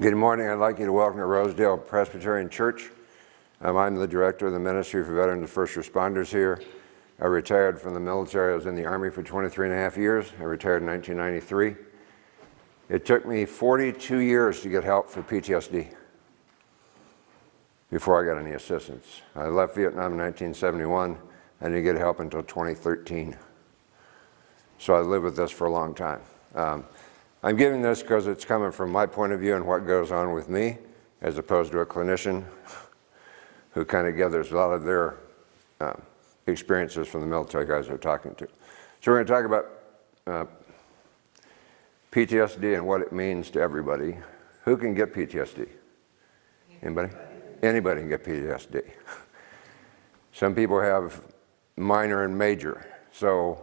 Good morning. I'd like you to welcome to Rosedale Presbyterian Church. I'm the director of the Ministry for Veterans and First Responders here. I retired from the military. I was in the Army for 23 and a half years. I retired in 1993. It took me 42 years to get help for PTSD before I got any assistance. I left Vietnam in 1971. I didn't get help until 2013. So I lived with this for a long time. I'm giving this because it's coming from my point of view and what goes on with me, as opposed to a clinician who kind of gathers a lot of their experiences from the military guys they're talking to. So we're going to talk about PTSD and what it means to everybody. Who can get PTSD? Anybody? Anybody can get PTSD. Some people have minor and major. So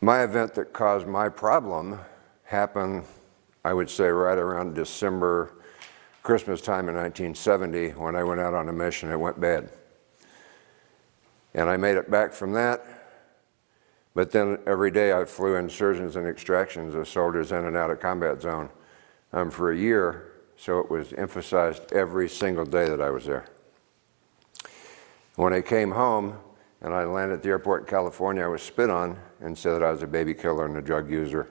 my event that caused my problem happened, I would say, right around December, Christmas time in 1970, when I went out on a mission. It went bad. And I made it back from that, but then every day I flew insertions and extractions of soldiers in and out of combat zone for a year, so it was emphasized every single day that I was there. When I came home, and I landed at the airport in California, I was spit on and said that I was a baby killer and a drug user.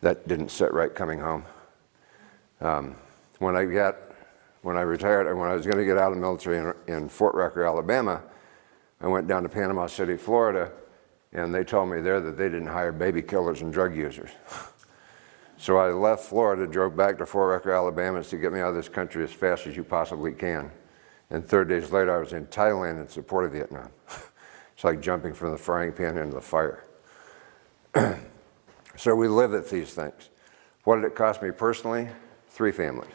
That didn't sit right coming home. When I retired, and when I was going to get out of the military in Fort Rucker, Alabama, I went down to Panama City, Florida, and they told me there that they didn't hire baby killers and drug users. So I left Florida, drove back to Fort Rucker, Alabama, to get me out of this country as fast as you possibly can. And 30 days later, I was in Thailand in support of Vietnam. It's like jumping from the frying pan into the fire. So we live at these things. What did it cost me personally? 3 families.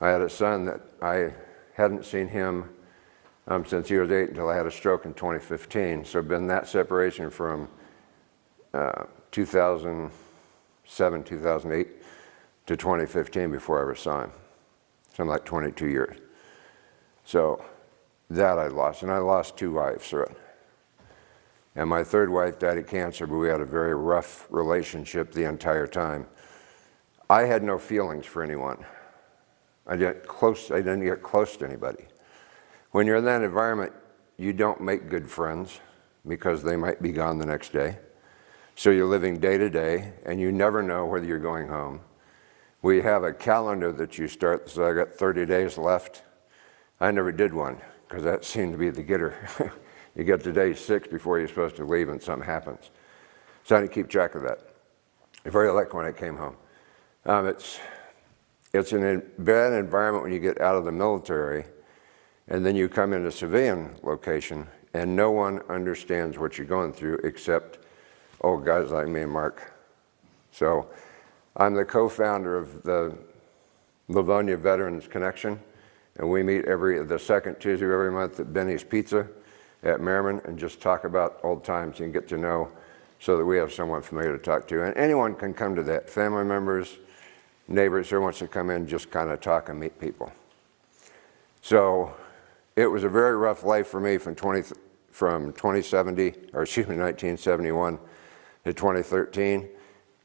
I had a son that I hadn't seen him since he was 8 until I had a stroke in 2015. So been that separation from 2007, 2008 to 2015 before I ever saw him. Something like 22 years. So that I lost, and I lost 2 wives through it. And my 3rd wife died of cancer, but we had a very rough relationship the entire time. I had no feelings for anyone. I didn't get close to anybody. When you're in that environment, you don't make good friends because they might be gone the next day. So you're living day to day, and you never know whether you're going home. We have a calendar that you start, so I got 30 days left. I never did one, because that seemed to be the getter. You get to day 6 before you're supposed to leave and something happens. So I didn't keep track of that. I very lucky when I came home. It's a bad environment when you get out of the military, and then you come into a civilian location, and no one understands what you're going through except old guys like me and Mark. So I'm the co-founder of the Livonia Veterans Connection. And we meet the second Tuesday of every month at Benny's Pizza at Merriman and just talk about old times and get to know so that we have someone familiar to talk to. And anyone can come to that. Family members, neighbors, who wants to come in, just kind of talk and meet people. So it was a very rough life for me from 1971 to 2013.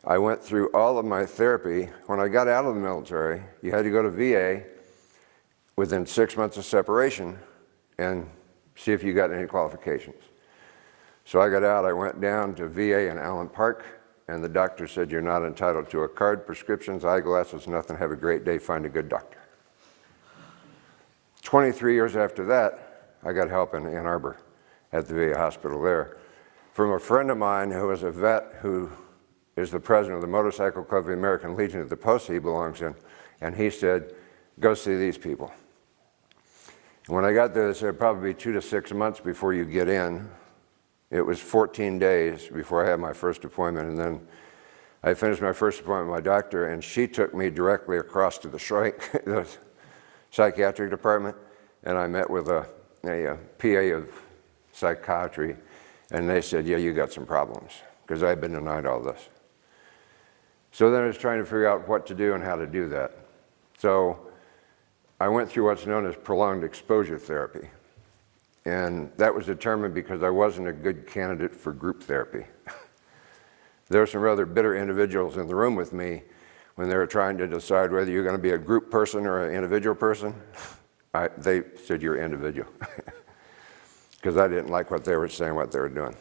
I went through all of my therapy. When I got out of the military, you had to go to VA within 6 months of separation and see if you got any qualifications. So I got out, I went down to VA in Allen Park, and the doctor said, "You're not entitled to a card, prescriptions, eyeglasses, nothing, have a great day, find a good doctor." 23 years after that, I got help in Ann Arbor at the VA hospital there from a friend of mine who was a vet who is the president of the Motorcycle Club of the American Legion at the post he belongs in, and he said, "Go see these people." When I got there, they said it'd probably be 2 to 6 months before you get in. It was 14 days before I had my first appointment, and then I finished my first appointment with my doctor, and she took me directly across to the psychiatric department, and I met with a PA of psychiatry, and they said, "Yeah, you got some problems," because I'd been denied all this. So then I was trying to figure out what to do and how to do that. So I went through what's known as prolonged exposure therapy. And that was determined because I wasn't a good candidate for group therapy. There were some rather bitter individuals in the room with me when they were trying to decide whether you're going to be a group person or an individual person, they said you're individual. Because I didn't like what they were saying, what they were doing.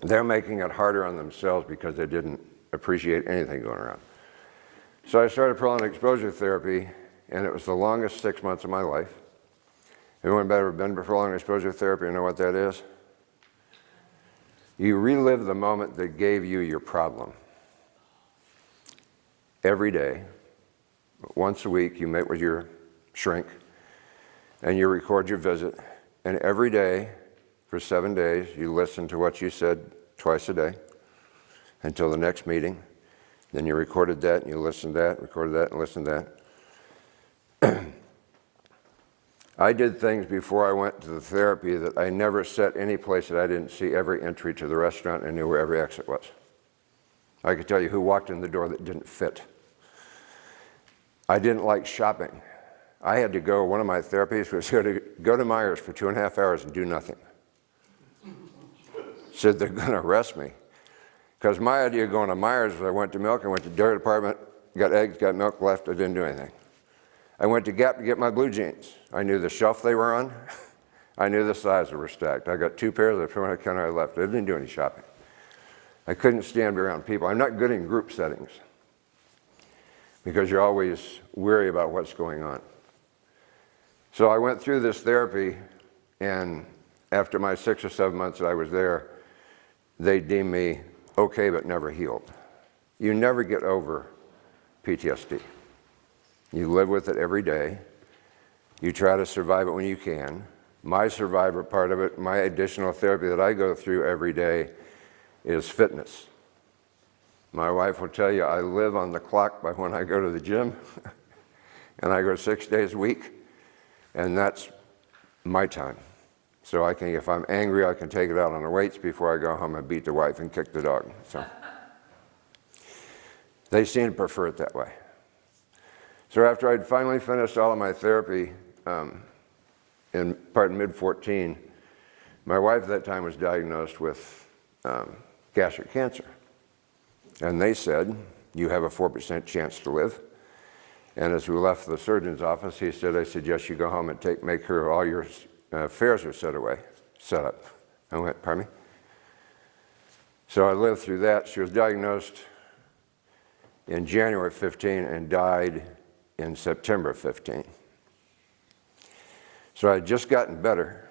They're making it harder on themselves because they didn't appreciate anything going around. So I started prolonged exposure therapy, and it was the longest 6 months of my life. Anyone ever been to prolonged exposure therapy? You know what that is? You relive the moment that gave you your problem. Every day, once a week, you meet with your shrink, and you record your visit. And every day, for 7 days, you listen to what you said twice a day until the next meeting. Then you recorded that, and you listened to that, recorded that, and listened to that. I did things before I went to the therapy that I never set any place that I didn't see every entry to the restaurant and knew where every exit was. I could tell you who walked in the door that didn't fit. I didn't like shopping. I had to go, one of my therapies was go to Myers for 2.5 hours and do nothing. Said they're going to arrest me. Because my idea of going to Myers was I went to milk, I went to dairy department, got eggs, got milk left, I didn't do anything. I went to Gap to get my blue jeans. I knew the shelf they were on. I knew the size they were stacked. I got 2 pairs, I put on the counter, I left. I didn't do any shopping. I couldn't stand around people. I'm not good in group settings because you're always worried about what's going on. So I went through this therapy, and after my 6 or 7 months that I was there, they deemed me okay but never healed. You never get over PTSD. You live with it every day. You try to survive it when you can. My survivor part of it, my additional therapy that I go through every day is fitness. My wife will tell you I live on the clock by when I go to the gym, and I go 6 days a week, and that's my time. So I can, if I'm angry, I can take it out on the weights before I go home and beat the wife and kick the dog. So they seem to prefer it that way. So after I'd finally finished all of my therapy in mid-14, my wife at that time was diagnosed with gastric cancer. And they said, you have a 4% chance to live. And as we left the surgeon's office, he said, I suggest you go home and make sure all your affairs are set up. I went, pardon me? So I lived through that. She was diagnosed in January 15 and died in September 15. So I had just gotten better,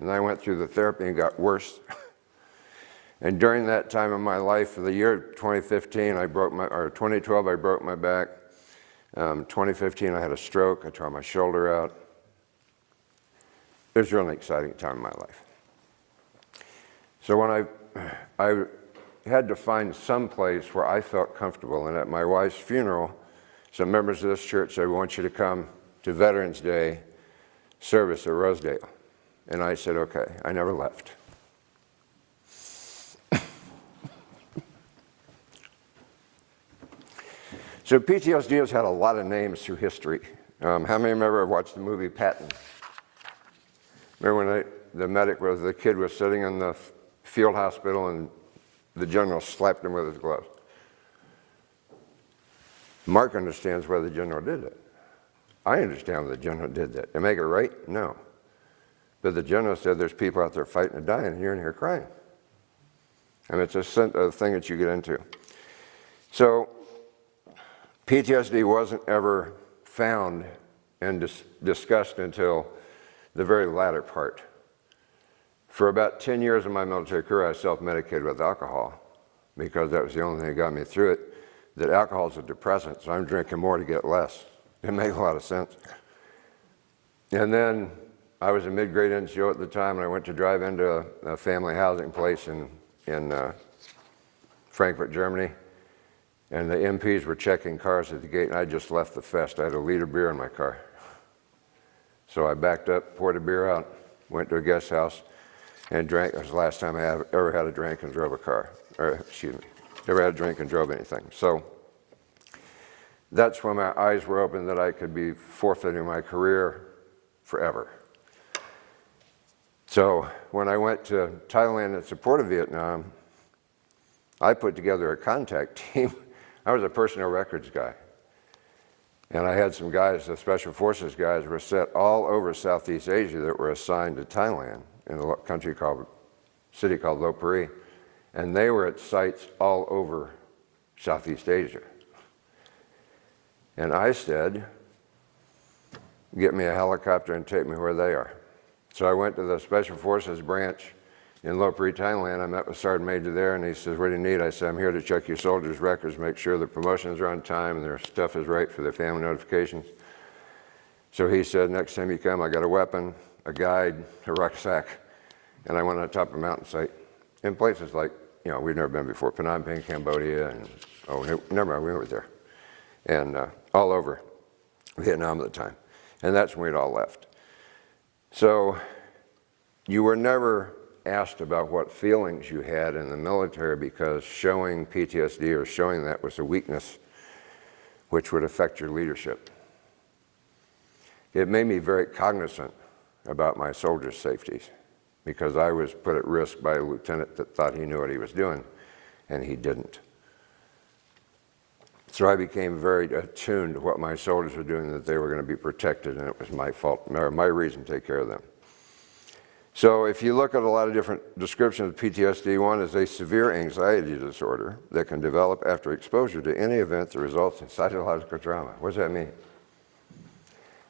and I went through the therapy and got worse. And during that time of my life, for the year 2015, 2012, I broke my back. 2015, I had a stroke. I tore my shoulder out. It was a really exciting time in my life. So when I had to find some place where I felt comfortable, and at my wife's funeral, some members of this church said, we want you to come to Veterans Day service at Rosedale. And I said, okay. I never left. So PTSD has had a lot of names through history. How many remember watched the movie Patton? Remember when the kid was sitting in the field hospital and the general slapped him with his gloves? Mark understands why the general did it. I understand why the general did that. Did they make it right? No. But the general said there's people out there fighting and dying, and you're in here crying. I mean, it's a thing that you get into. So PTSD wasn't ever found and discussed until the very latter part. For about 10 years of my military career, I self-medicated with alcohol because that was the only thing that got me through it. That alcohol is a depressant, so I'm drinking more to get less. It made a lot of sense. And then I was a mid-grade NCO at the time, and I went to drive into a family housing place in Frankfurt, Germany. And the MPs were checking cars at the gate, and I just left the fest. I had a liter of beer in my car. So I backed up, poured a beer out, went to a guest house, and drank. It was the last time I ever had a drink and drove a car. Never had a drink and drove anything. So that's when my eyes were open that I could be forfeiting my career forever. So when I went to Thailand in support of Vietnam, I put together a contact team. I was a personnel records guy. And I had some guys, the Special Forces guys, were set all over Southeast Asia that were assigned to Thailand in a city called Lopburi. And they were at sites all over Southeast Asia. And I said, get me a helicopter and take me where they are. So I went to the Special Forces branch in Lopburi, Thailand. I met with Sergeant Major there, and he says, what do you need? I said, I'm here to check your soldiers' records, make sure the promotions are on time and their stuff is right for their family notifications. So he said, next time you come, I got a weapon, a guide, a rucksack, and I went on top of a mountain site in places like, we'd never been before, Phnom Penh, Cambodia, and, never mind, we were there. And all over Vietnam at the time. And that's when we'd all left. So you were never asked about what feelings you had in the military, because showing PTSD or showing that was a weakness which would affect your leadership. It made me very cognizant about my soldiers' safeties, because I was put at risk by a lieutenant that thought he knew what he was doing, and he didn't. So I became very attuned to what my soldiers were doing, that they were going to be protected, and it was my fault, or my reason to take care of them. So if you look at a lot of different descriptions of PTSD, one is a severe anxiety disorder that can develop after exposure to any event that results in psychological trauma. What does that mean?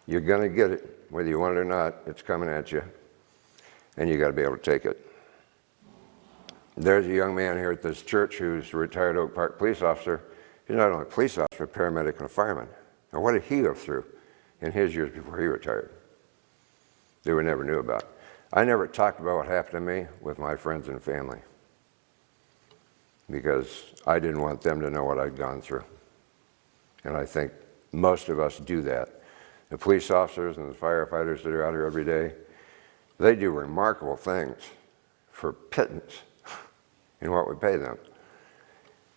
You're going to get it, whether you want it or not. It's coming at you, and you got to be able to take it. There's a young man here at this church who's a retired Oak Park police officer. He's not only a police officer, but a paramedic and a fireman. Now, what did he go through in his years before he retired that we never knew about? I never talked about what happened to me with my friends and family, because I didn't want them to know what I'd gone through. And I think most of us do that. The police officers and the firefighters that are out here every day, they do remarkable things for pittance in what we pay them.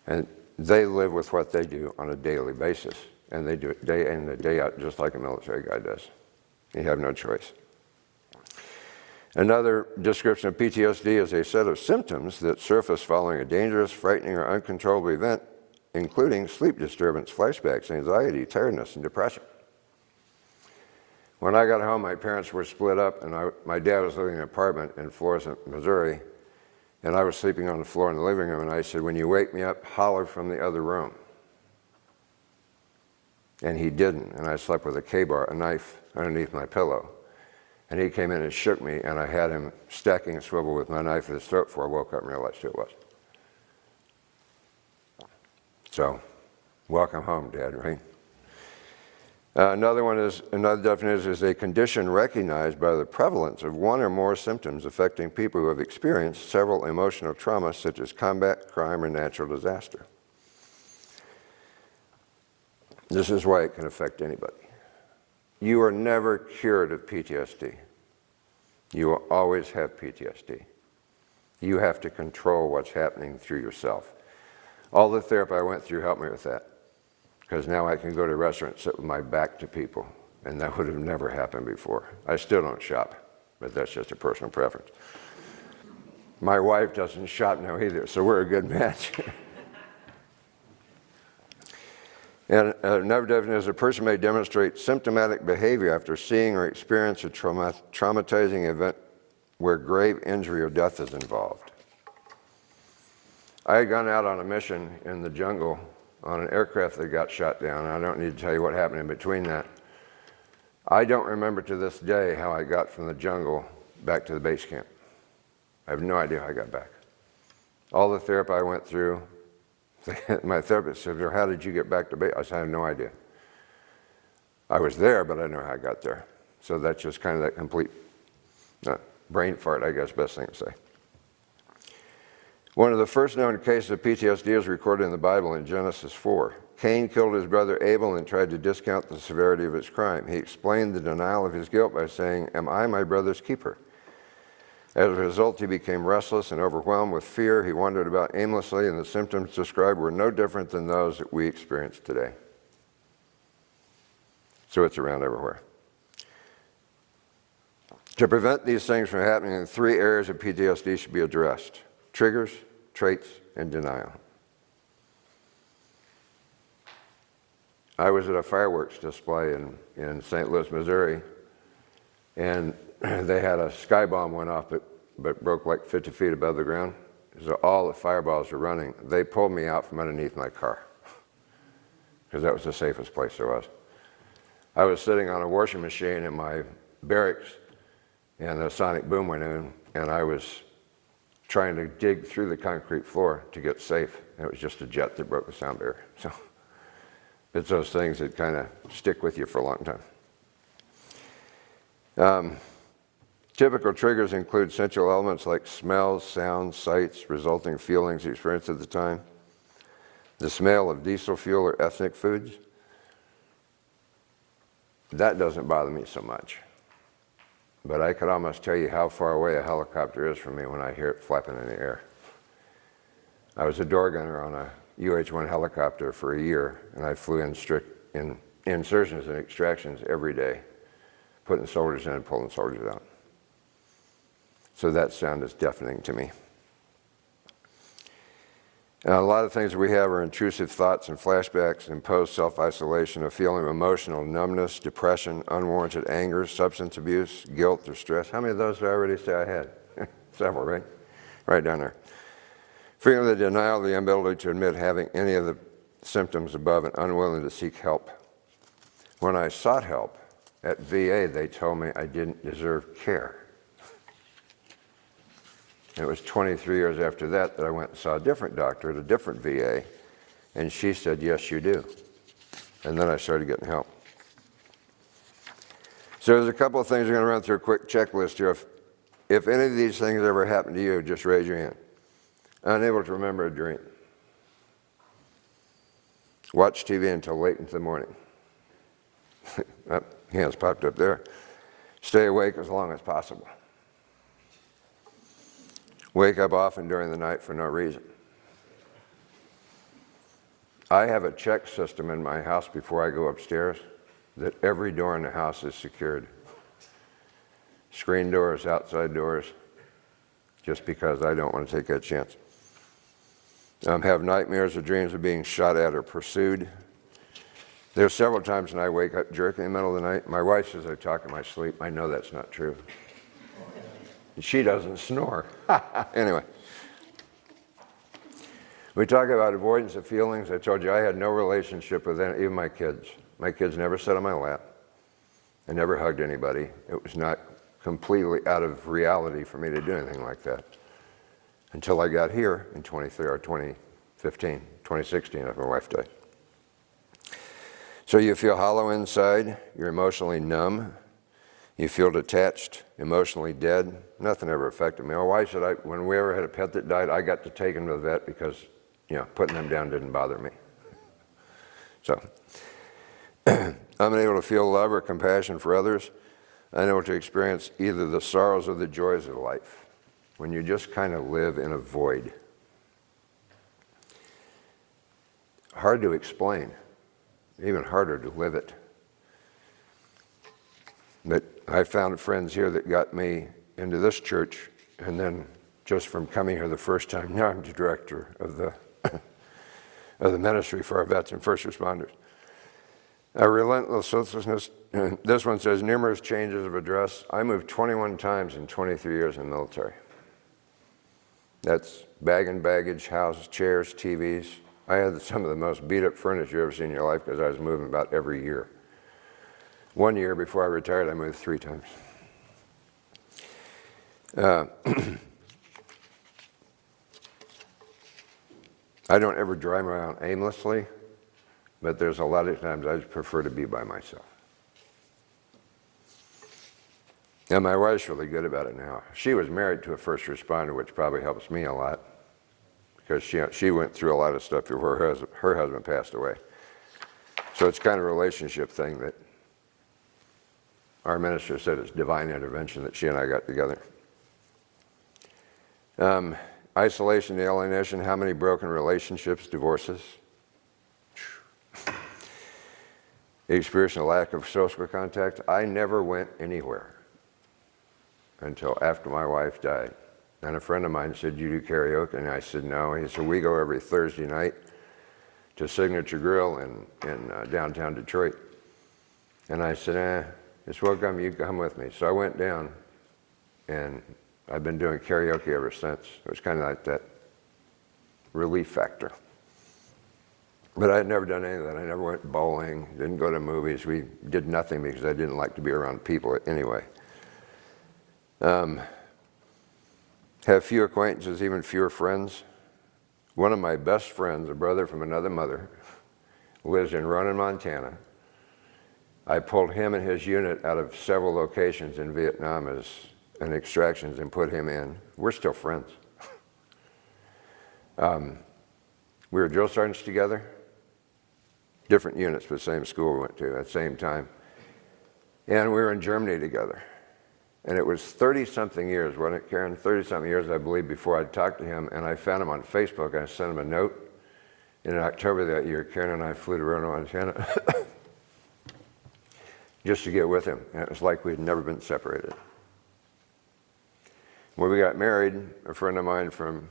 And they live with what they do on a daily basis, and they do it day in and day out, just like a military guy does. You have no choice. Another description of PTSD is a set of symptoms that surface following a dangerous, frightening, or uncontrollable event, including sleep disturbance, flashbacks, anxiety, tiredness, and depression. When I got home, my parents were split up, and my dad was living in an apartment in Florissant, Missouri, and I was sleeping on the floor in the living room, and I said, when you wake me up, holler from the other room. And he didn't, and I slept with a K-bar, a knife, underneath my pillow. And he came in and shook me, and I had him stacking a swivel with my knife at his throat before I woke up and realized who it was. So, welcome home, Dad, right? Another definition is a condition recognized by the prevalence of one or more symptoms affecting people who have experienced several emotional traumas, such as combat, crime, or natural disaster. This is why it can affect anybody. You are never cured of PTSD. You will always have PTSD. You have to control what's happening through yourself. All the therapy I went through helped me with that, because now I can go to a restaurant and sit with my back to people, and that would have never happened before. I still don't shop, but that's just a personal preference. My wife doesn't shop now either, so we're a good match. And another definition is a person may demonstrate symptomatic behavior after seeing or experiencing a traumatizing event where grave injury or death is involved. I had gone out on a mission in the jungle on an aircraft that got shot down. I don't need to tell you what happened in between that. I don't remember to this day how I got from the jungle back to the base camp. I have no idea how I got back. All the therapy I went through, my therapist said, well, how did you get back to base? I said, I have no idea. I was there, but I don't know how I got there. So that's just kind of that complete brain fart, I guess, best thing to say. One of the first known cases of PTSD is recorded in the Bible in Genesis 4. Cain killed his brother Abel and tried to discount the severity of his crime. He explained the denial of his guilt by saying, am I my brother's keeper? As a result, he became restless and overwhelmed with fear. He wandered about aimlessly, and the symptoms described were no different than those that we experience today. So it's around everywhere. To prevent these things from happening, 3 areas of PTSD should be addressed: triggers, traits, and denial. I was at a fireworks display in St. Louis, Missouri, and they had a sky bomb went off, but broke like 50 feet above the ground. So all the fireballs were running. They pulled me out from underneath my car because that was the safest place there was. I was sitting on a washing machine in my barracks, and a sonic boom went in, and I was trying to dig through the concrete floor to get safe. It was just a jet that broke the sound barrier. So it's those things that kind of stick with you for a long time. Typical triggers include sensual elements like smells, sounds, sights, resulting feelings experienced at the time, the smell of diesel fuel or ethnic foods. That doesn't bother me so much, but I could almost tell you how far away a helicopter is from me when I hear it flapping in the air. I was a door gunner on a UH-1 helicopter for a year, and I flew in insertions and extractions every day, putting soldiers in and pulling soldiers out. So that sound is deafening to me. A lot of things we have are intrusive thoughts and flashbacks, imposed self-isolation, a feeling of emotional numbness, depression, unwarranted anger, substance abuse, guilt, or stress. How many of those did I already say I had? Several, right? Right down there. Feeling the denial, the inability to admit having any of the symptoms above, and unwilling to seek help. When I sought help at VA, they told me I didn't deserve care. It was 23 years after that I went and saw a different doctor at a different VA, and she said, yes, you do. And then I started getting help. So there's a couple of things I'm going to run through a quick checklist here. If any of these things ever happen to you, just raise your hand. Unable to remember a dream. Watch TV until late into the morning. Hands popped up there. Stay awake as long as possible. Wake up often during the night for no reason. I have a check system in my house before I go upstairs that every door in the house is secured. Screen doors, outside doors, just because I don't want to take that chance. Have nightmares or dreams of being shot at or pursued. There's several times when I wake up jerking in the middle of the night. My wife says I talk in my sleep. I know that's not true. She doesn't snore. Anyway. We talk about avoidance of feelings. I told you I had no relationship with any, even my kids. My kids never sat on my lap. I never hugged anybody. It was not completely out of reality for me to do anything like that until I got here in 2016 after my wife died. So you feel hollow inside. You're emotionally numb. You feel detached, emotionally dead. Nothing ever affected me. My wife said when we ever had a pet that died, I got to take him to the vet because, putting them down didn't bother me. So, I'm unable to feel love or compassion for others. Unable to experience either the sorrows or the joys of life. When you just kind of live in a void. Hard to explain. Even harder to live it. But I found friends here that got me into this church, and then just from coming here the first time, now I'm the director of the of the ministry for our vets and first responders. A relentless hopelessness. This one says numerous changes of address. I moved 21 times in 23 years in the military. That's bag and baggage, houses, chairs, TVs. I had some of the most beat up furniture you've ever seen in your life because I was moving about every year. 1 year before I retired, I moved 3 times. I don't ever drive around aimlessly, but there's a lot of times I just prefer to be by myself. And my wife's really good about it now. She was married to a first responder, which probably helps me a lot, because she went through a lot of stuff before her husband passed away. So it's kind of a relationship thing that our minister said it's divine intervention that she and I got together. Isolation, alienation, how many broken relationships, divorces? Experiencing a lack of social contact. I never went anywhere until after my wife died. And a friend of mine said, "You do karaoke?" And I said, "No." He said, "We go every Thursday night to Signature Grill in downtown Detroit. And I said, it's welcome, you come with me. So I went down, and I've been doing karaoke ever since. It was kind of like that relief factor. But I had never done any of that. I never went bowling, didn't go to movies. We did nothing because I didn't like to be around people anyway. Have few acquaintances, even fewer friends. One of my best friends, a brother from another mother, lives in Ronan, Montana. I pulled him and his unit out of several locations in Vietnam as an extractions and put him in. We're still friends. We were drill sergeants together, different units, but same school we went to at the same time. And we were in Germany together. And it was 30-something years, wasn't it, Karen? 30-something years, I believe, before I talked to him. And I found him on Facebook. I sent him a note. In October that year, Karen and I flew to Ronan, Montana, just to get with him. And it was like we'd never been separated. When we got married, a friend of mine from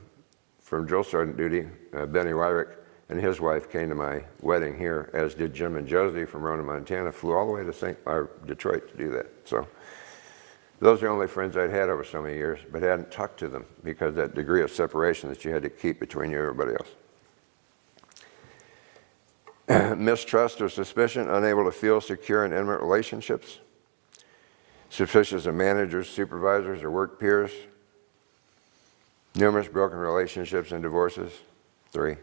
drill sergeant duty, Benny Wyrick, and his wife came to my wedding here, as did Jim and Josie from Ronan, Montana, flew all the way to Detroit to do that. So those are the only friends I'd had over so many years, but I hadn't talked to them because that degree of separation that you had to keep between you and everybody else. Mistrust or suspicion, unable to feel secure in intimate relationships. Suspicious of managers, supervisors, or work peers. Numerous broken relationships and divorces. 3.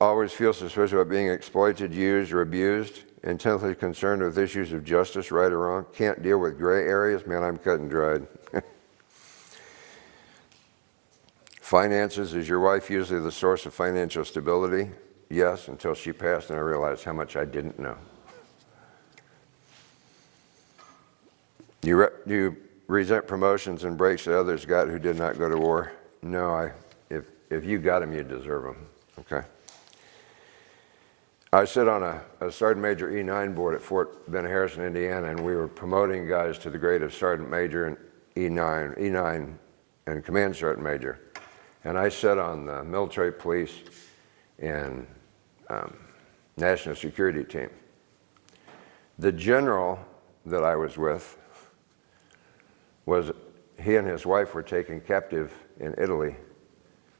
Always feel suspicious about being exploited, used, or abused. Intensely concerned with issues of justice, right or wrong. Can't deal with gray areas. Man, I'm cut and dried. Finances, is your wife usually the source of financial stability? Yes, until she passed and I realized how much I didn't know. You resent promotions and breaks that others got who did not go to war? No, if you got them, you deserve them, okay? I sit on a Sergeant Major E9 board at Fort Ben Harrison, Indiana, and we were promoting guys to the grade of Sergeant Major and E9 and Command Sergeant Major. And I sat on the military police and national security team. The general that I was with he and his wife were taken captive in Italy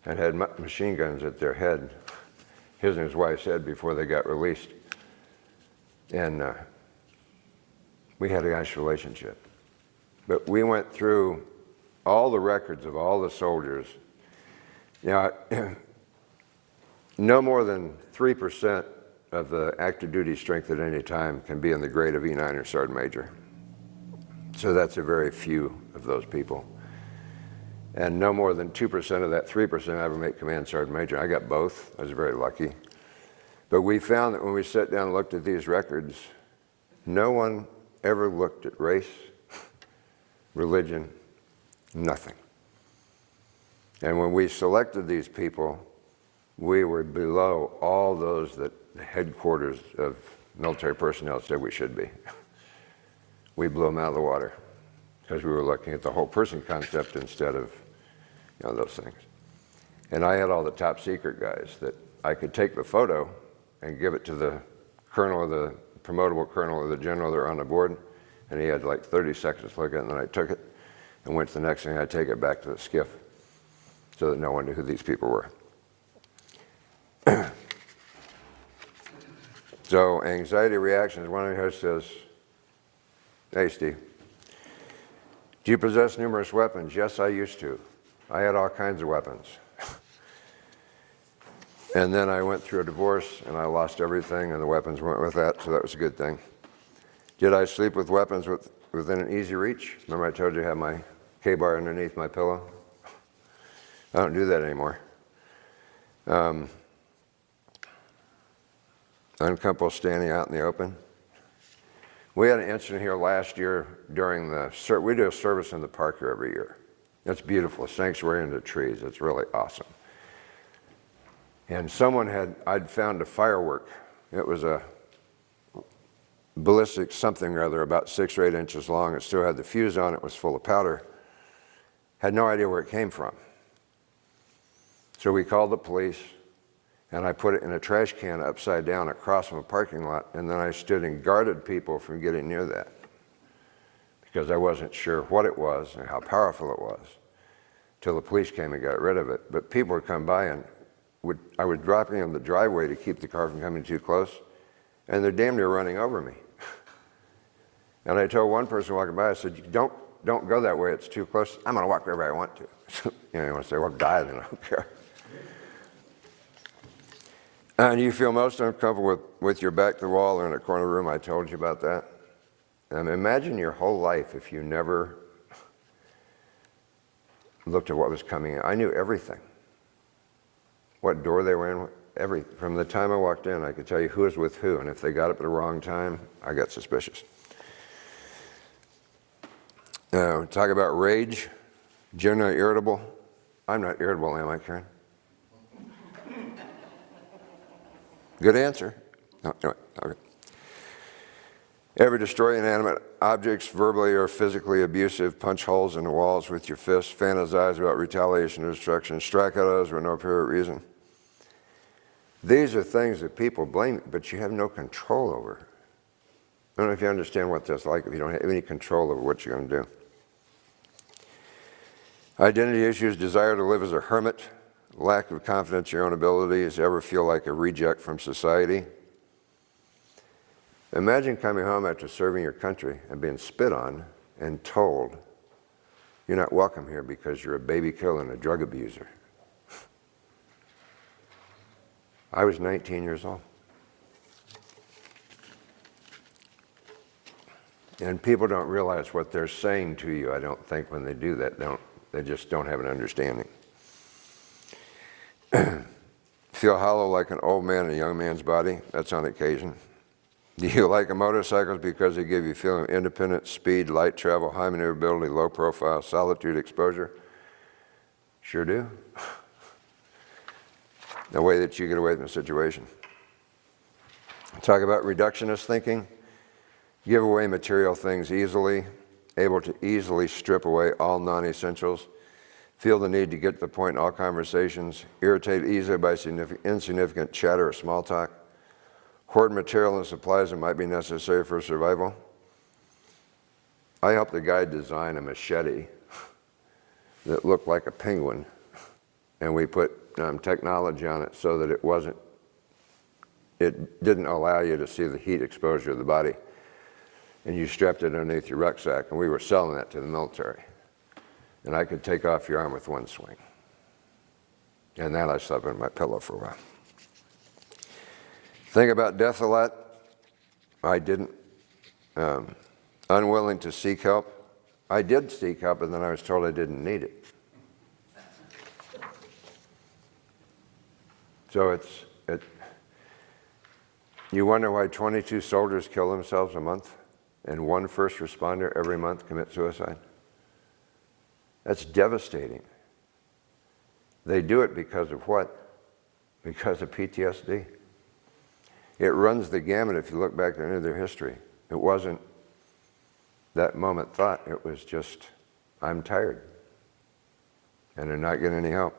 and had machine guns at their head, his and his wife's head, before they got released. And we had a nice relationship. But we went through all the records of all the soldiers. Now, no more than 3% of the active duty strength at any time can be in the grade of E9 or Sergeant Major. So that's a very few of those people. And no more than 2% of that 3% ever make Command Sergeant Major. I got both. I was very lucky. But we found that when we sat down and looked at these records, no one ever looked at race, religion, nothing. And when we selected these people, we were below all those that the headquarters of military personnel said we should be. We blew them out of the water because we were looking at the whole person concept instead of those things. And I had all the top secret guys that I could take the photo and give it to the colonel or the promotable colonel or the general that were on the board, and he had like 30 seconds to look at it, and then I took it and went to the next thing. I'd take it back to the skiff so that no one knew who these people were. So anxiety reactions, one of the hosts says, hey, Steve, do you possess numerous weapons? Yes, I used to. I had all kinds of weapons. And then I went through a divorce, and I lost everything, and the weapons went with that, so that was a good thing. Did I sleep with weapons within an easy reach? Remember I told you I have my K-bar underneath my pillow? I don't do that anymore. Uncomfortable standing out in the open. We had an incident here last year during we do a service in the park here every year. It's beautiful, a sanctuary in the trees. It's really awesome. And I'd found a firework. It was a ballistic something or other, about 6 or 8 inches long. It still had the fuse on it, was full of powder. Had no idea where it came from. So we called the police, and I put it in a trash can upside down across from a parking lot, and then I stood and guarded people from getting near that because I wasn't sure what it was and how powerful it was till the police came and got rid of it. But people would come by, and I would drop it in the driveway to keep the car from coming too close, and they're damn near running over me. And I told one person walking by, I said, don't go that way, it's too close. I'm gonna walk wherever I want to. You want to say, well, die then, I don't care. And you feel most uncomfortable with your back to the wall or in a corner of the room. I told you about that. And imagine your whole life if you never looked at what was coming in. I knew everything. What door they were in, from the time I walked in, I could tell you who was with who. And if they got up at the wrong time, I got suspicious. Talk about rage, generally irritable. I'm not irritable, am I, Karen? Good answer. No, anyway, okay. Ever destroy inanimate objects, verbally or physically abusive, punch holes in the walls with your fists, fantasize about retaliation or destruction, strike at others for no apparent reason. These are things that people blame, but you have no control over. I don't know if you understand what that's like if you don't have any control over what you're going to do. Identity issues, desire to live as a hermit, lack of confidence in your own abilities, ever feel like a reject from society. Imagine coming home after serving your country and being spit on and told you're not welcome here because you're a baby killer and a drug abuser. I was 19 years old. And people don't realize what they're saying to you, I don't think, when they do that. They just don't have an understanding. Feel hollow like an old man in a young man's body? That's on occasion. Do you like motorcycles because they give you a feeling of independence, speed, light travel, high maneuverability, low profile, solitude, exposure? Sure do. The way that you get away from the situation. Talk about reductionist thinking. Give away material things easily, able to easily strip away all non-essentials. Feel the need to get to the point in all conversations. Irritate easily by insignificant chatter or small talk. Hoard material and supplies that might be necessary for survival. I helped a guy design a machete that looked like a penguin, and we put technology on it so that it didn't allow you to see the heat exposure of the body. And you strapped it underneath your rucksack, and we were selling that to the military. And I could take off your arm with one swing. And then I slept on my pillow for a while. Think about death a lot. I didn't. Unwilling to seek help. I did seek help, and then I was told I didn't need it. So you wonder why 22 soldiers kill themselves a month and one first responder every month commit suicide? That's devastating. They do it because of what? Because of PTSD. It runs the gamut if you look back into their history. It wasn't that moment thought, it was just, I'm tired. And they're not getting any help.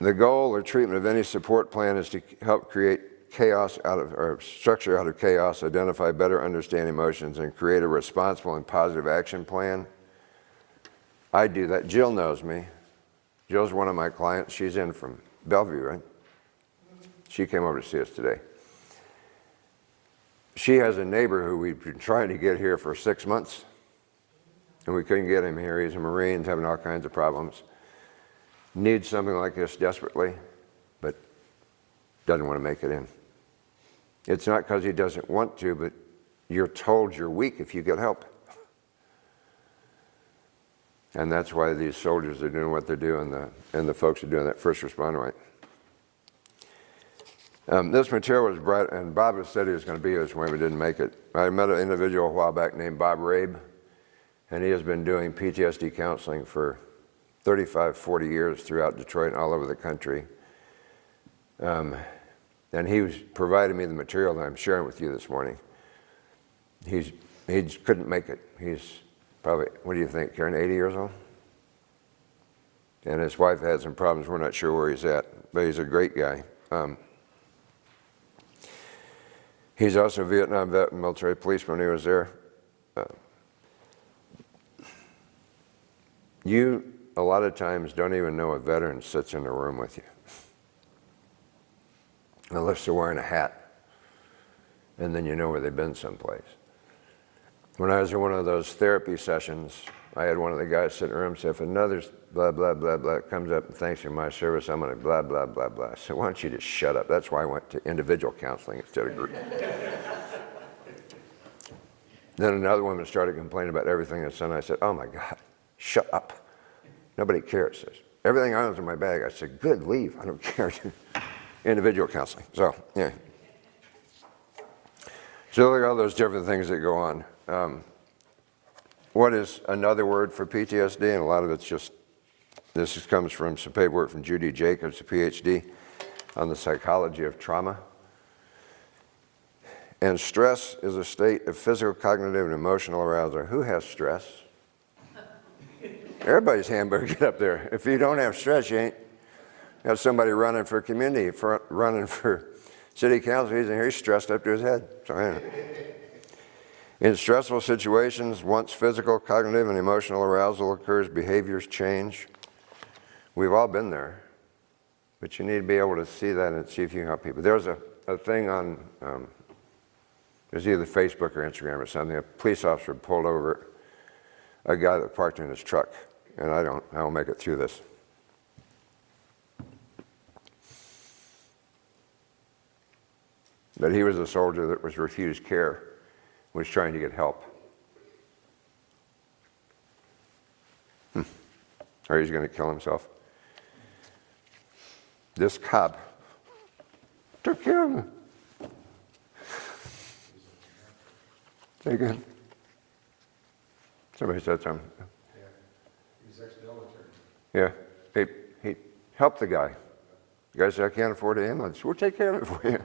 The goal or treatment of any support plan is to help create structure out of chaos, identify better, understand emotions, and create a responsible and positive action plan. I do that. Jill knows me. Jill's one of my clients. She's in from Bellevue, right? She came over to see us today. She has a neighbor who we've been trying to get here for 6 months, and we couldn't get him here. He's a Marine, having all kinds of problems. Needs something like this desperately, but doesn't want to make it in. It's not because he doesn't want to, but you're told you're weak if you get help. And that's why these soldiers are doing what they're doing, and the folks are doing that first responder right. This material was brought, and Bob had said he was going to be here this morning, but didn't make it. I met an individual a while back named Bob Rabe, and he has been doing PTSD counseling for 35, 40 years throughout Detroit and all over the country. And he was providing me the material that I'm sharing with you this morning. He couldn't make it. He's probably, what do you think, Karen, 80 years old? And his wife had some problems. We're not sure where he's at, but he's a great guy. He's also a Vietnam vet and military policeman when he was there. You, a lot of times, don't even know a veteran sits in a room with you, unless they're wearing a hat, and then you know where they've been someplace. When I was in one of those therapy sessions, I had one of the guys sit in the room and say, if another blah, blah, blah, blah comes up and thanks you for my service, I'm going to blah, blah, blah, blah. I said, why don't you just shut up? That's why I went to individual counseling instead of group. Then another woman started complaining about everything I said. I said, oh my God, shut up. Nobody cares. Everything I own's in my bag. I said, good, leave. I don't care. Individual counseling. So, yeah. So look at all those different things that go on. What is another word for PTSD? And a lot of it's just, this comes from some paperwork from Judy Jacobs, a PhD on the psychology of trauma. And stress is a state of physical, cognitive, and emotional arousal. Who has stress? Everybody's hand better get up there. If you don't have stress, you ain't. You have somebody running for community, running for city council, he's stressed up to his head. So, anyway. In stressful situations, once physical, cognitive, and emotional arousal occurs, behaviors change. We've all been there, but you need to be able to see that and see if you can help people. There was a thing on, it was either Facebook or Instagram or something. A police officer pulled over a guy that parked in his truck, and I won't make it through this. But he was a soldier that was refused care, was trying to get help. Or he's going to kill himself. This cop took care of him. Say again. Somebody said something. Yeah, he was ex-military. Yeah, he helped the guy. The guy said, I can't afford an ambulance. We'll take care of it for you.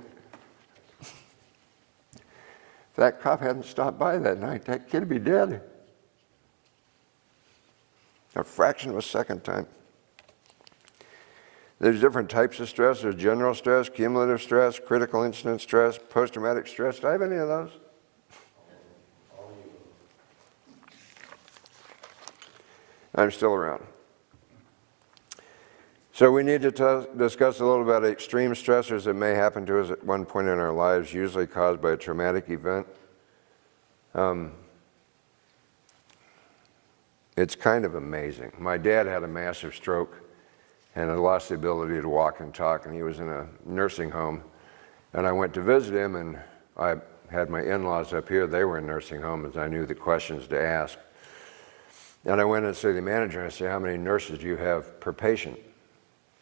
If that cop hadn't stopped by that night, that kid would be dead. A fraction of a second time. There's different types of stress. There's general stress, cumulative stress, critical incident stress, post-traumatic stress. Do I have any of those? I'm still around. So we need to discuss a little about extreme stressors that may happen to us at one point in our lives, usually caused by a traumatic event. It's kind of amazing. My dad had a massive stroke and had lost the ability to walk and talk, and he was in a nursing home. And I went to visit him, and I had my in-laws up here. They were in nursing homes. I knew the questions to ask. And I went in to see the manager, and I said, how many nurses do you have per patient?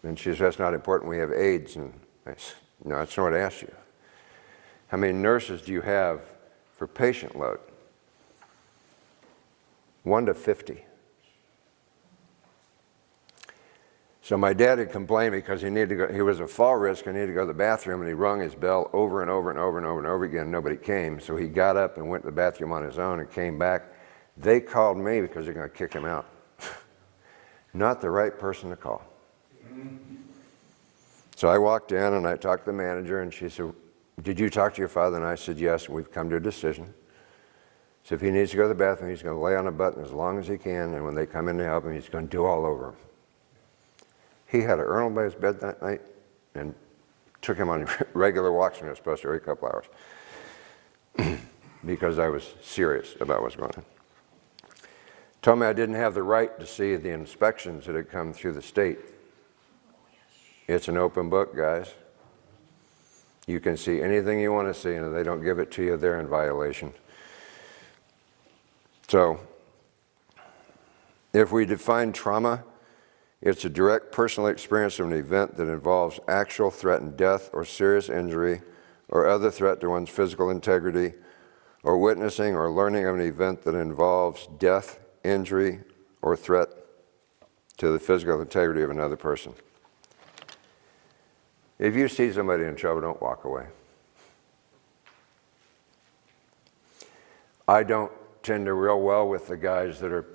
And she said, that's not important, we have aides. And I said, no, that's not what I asked you. How many nurses do you have for patient load? 1 to 50. So my dad had complained because he needed to go, he was a fall risk, and he needed to go to the bathroom, and he rung his bell over and over and over and over and over again. Nobody came, so he got up and went to the bathroom on his own and came back. They called me because they're going to kick him out. Not the right person to call. So I walked in and I talked to the manager, and she said, did you talk to your father? And I said, yes, and we've come to a decision. So if he needs to go to the bathroom, he's going to lay on a button as long as he can, and when they come in to help him, he's going to do all over him. He had an urinal by his bed that night and took him on regular walks when he was supposed to every couple hours because I was serious about what's going on. Told me I didn't have the right to see the inspections that had come through the state. It's an open book, guys. You can see anything you want to see, and if they don't give it to you, they're in violation. So, if we define trauma, it's a direct personal experience of an event that involves actual threatened death or serious injury or other threat to one's physical integrity, or witnessing or learning of an event that involves death, injury, or threat to the physical integrity of another person. If you see somebody in trouble, don't walk away. I don't tend to real well with the guys that are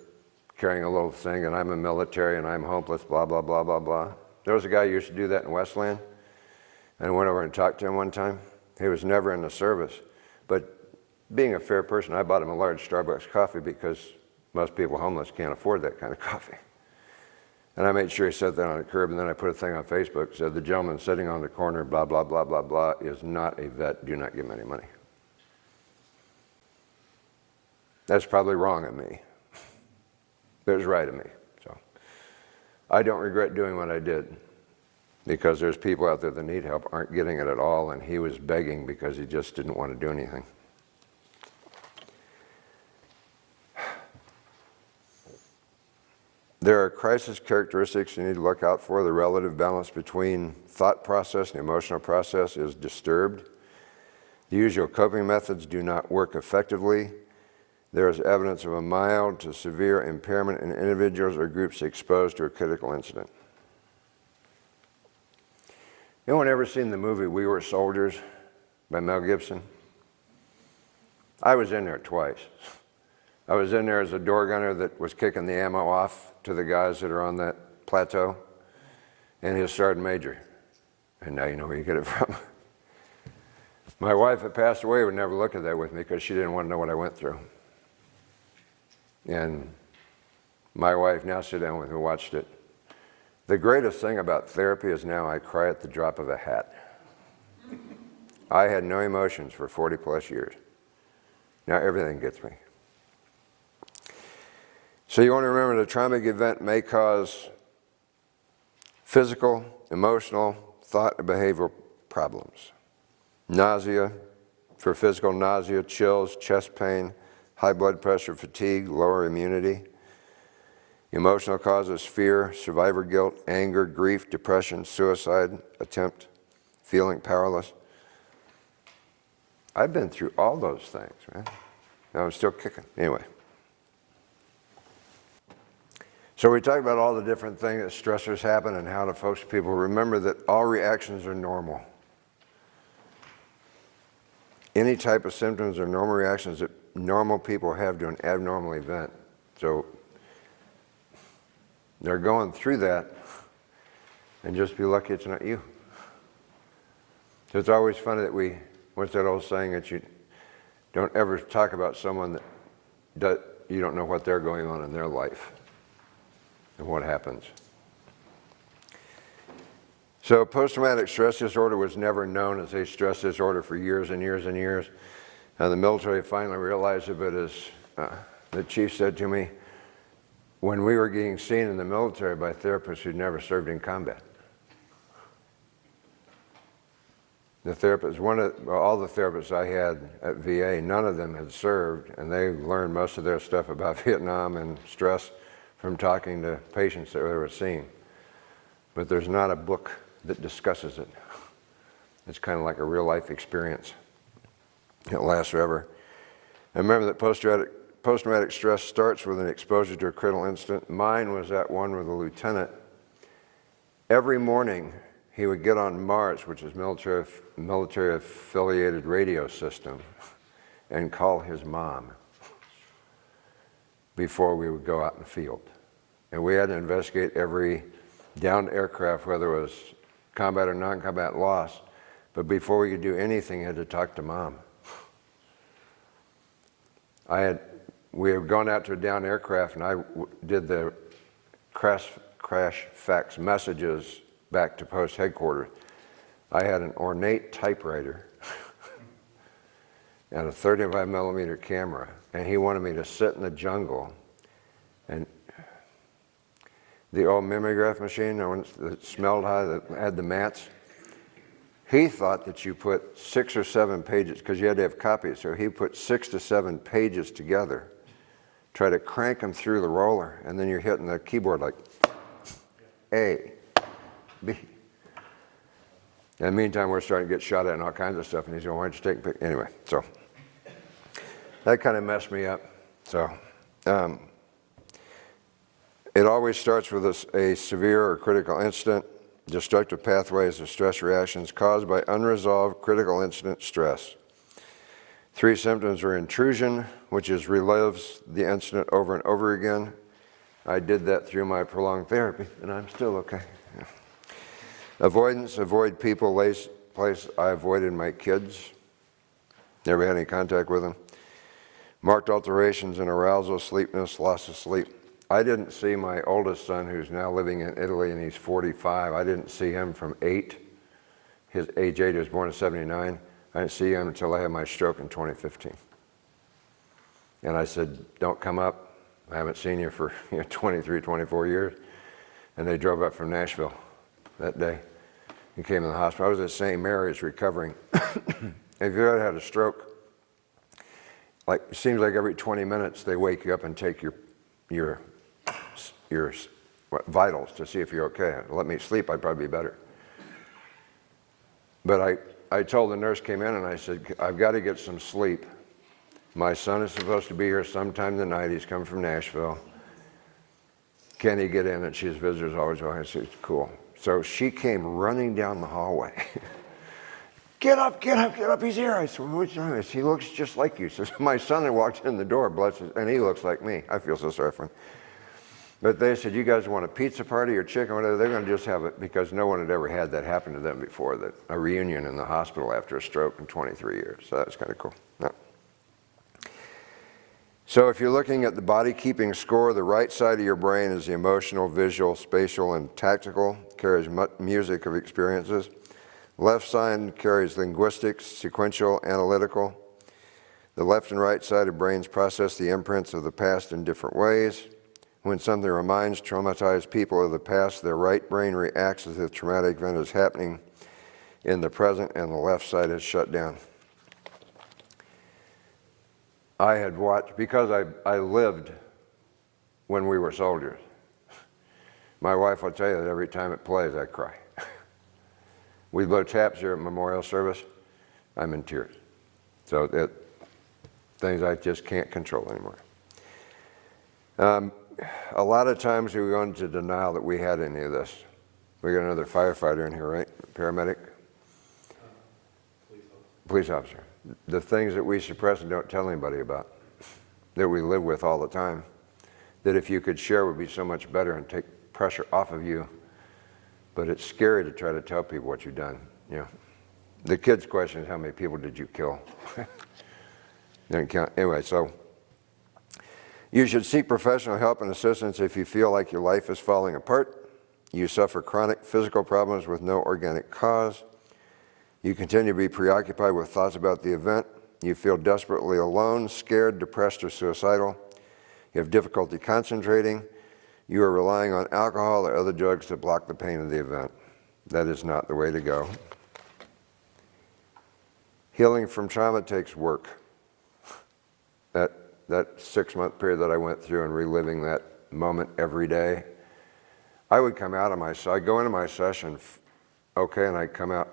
carrying a little thing, and I'm a military, and I'm hopeless, blah, blah, blah, blah, blah. There was a guy who used to do that in Westland, and I went over and talked to him one time. He was never in the service, but being a fair person, I bought him a large Starbucks coffee because most people homeless can't afford that kind of coffee. And I made sure he set that on the curb, and then I put a thing on Facebook that said, the gentleman sitting on the corner, blah, blah, blah, blah, blah, is not a vet. Do not give him any money. That's probably wrong of me, but it was right of me. So I don't regret doing what I did, because there's people out there that need help, aren't getting it at all, and he was begging because he just didn't want to do anything. There are crisis characteristics you need to look out for. The relative balance between thought process and emotional process is disturbed. The usual coping methods do not work effectively. There is evidence of a mild to severe impairment in individuals or groups exposed to a critical incident. Anyone ever seen the movie We Were Soldiers by Mel Gibson? I was in there twice. I was in there as a door gunner that was kicking the ammo off to the guys that are on that plateau, and his Sergeant Major. And now you know where you get it from. My wife that passed away would never look at that with me because she didn't want to know what I went through. And my wife now sit down with me and watched it. The greatest thing about therapy is now I cry at the drop of a hat. I had no emotions for 40 plus years. Now everything gets me. So you want to remember the traumatic event may cause physical, emotional, thought, and behavioral problems. Nausea, for physical nausea, chills, chest pain, high blood pressure, fatigue, lower immunity. Emotional causes fear, survivor guilt, anger, grief, depression, suicide attempt, feeling powerless. I've been through all those things, man. And I'm still kicking. Anyway. So we talk about all the different things that stressors happen and how to focus people. Remember that all reactions are normal. Any type of symptoms are normal reactions that normal people have to an abnormal event. So they're going through that, and just be lucky it's not you. So it's always funny that what's that old saying that you don't ever talk about someone that you don't know what they're going on in their life and what happens. So post-traumatic stress disorder was never known as a stress disorder for years and years and years. And the military finally realized it, but as the chief said to me, when we were getting seen in the military by therapists who'd never served in combat. The therapists, all the therapists I had at VA, none of them had served, and they learned most of their stuff about Vietnam and stress from talking to patients that they were seeing. But there's not a book that discusses it. It's kind of like a real life experience. It lasts forever. And remember that post-traumatic stress starts with an exposure to a critical incident. Mine was that one with a lieutenant. Every morning he would get on Mars, which is military affiliated radio system, and call his mom before we would go out in the field. And we had to investigate every downed aircraft, whether it was combat or non-combat loss. But before we could do anything, you had to talk to mom. We had gone out to a downed aircraft, and I did the crash fax messages back to post headquarters. I had an ornate typewriter and a 35 millimeter camera, and he wanted me to sit in the jungle, and the old mimeograph machine, the one that smelled high, that had the mats, he thought that you put 6 or 7 pages, because you had to have copies, so he put 6 to 7 pages together, try to crank them through the roller, and then you're hitting the keyboard like A, B. In the meantime, we're starting to get shot at and all kinds of stuff, and he's going, why don't you take a picture? Anyway, so that kind of messed me up. So it always starts with a severe or critical incident, destructive pathways of stress reactions caused by unresolved critical incident stress. 3 symptoms are intrusion, which is relives the incident over and over again. I did that through my prolonged therapy, and I'm still okay. Yeah. Avoidance, avoid people, place. I avoided my kids. Never had any contact with them. Marked alterations in arousal, sleepiness, loss of sleep. I didn't see my oldest son, who's now living in Italy, and he's 45. I didn't see him from 8. His age 8, he was born in 79. I didn't see him until I had my stroke in 2015. And I said, don't come up. I haven't seen you for 23, 24 years. And they drove up from Nashville that day and came in the hospital. I was at St. Mary's recovering. If you ever had a stroke, like it seems like every 20 minutes they wake you up and take your vitals to see if you're okay. Let me sleep, I'd probably be better. But I told the nurse came in and I said, I've got to get some sleep. My son is supposed to be here sometime tonight. He's come from Nashville. Can he get in? And she's visitors always. I said, cool. So she came running down the hallway. Get up, get up, get up. He's here. I said, what's wrong? He looks just like you. So my son had walked in the door, and he looks like me. I feel so sorry for him. But they said, you guys want a pizza party or chicken or whatever? They're going to just have it because no one had ever had that happen to them before, that a reunion in the hospital after a stroke in 23 years. So that was kind of cool. No. So if you're looking at the body keeping score, the right side of your brain is the emotional, visual, spatial, and tactical, carries music of experiences. Left side carries linguistics, sequential, analytical. The left and right side of brains process the imprints of the past in different ways. When something reminds traumatized people of the past, their right brain reacts as if the traumatic event is happening in the present, and the left side is shut down. I had watched, because I lived when we were soldiers. My wife will tell you that every time it plays, I cry. We blow taps here at memorial service, I'm in tears. So things I just can't control anymore. A lot of times we go into denial that we had any of this. We got another firefighter in here, right? Paramedic? Police officer. The things that we suppress and don't tell anybody about, that we live with all the time, that if you could share would be so much better and take pressure off of you. But it's scary to try to tell people what you've done. You know, the kid's question is, how many people did you kill? Didn't count. Anyway, so you should seek professional help and assistance if you feel like your life is falling apart. You suffer chronic physical problems with no organic cause. You continue to be preoccupied with thoughts about the event. You feel desperately alone, scared, depressed, or suicidal. You have difficulty concentrating. You are relying on alcohol or other drugs to block the pain of the event. That is not the way to go. Healing from trauma takes work. That 6-month period that I went through and reliving that moment every day, I would come out of I'd go into my session, okay, and I'd come out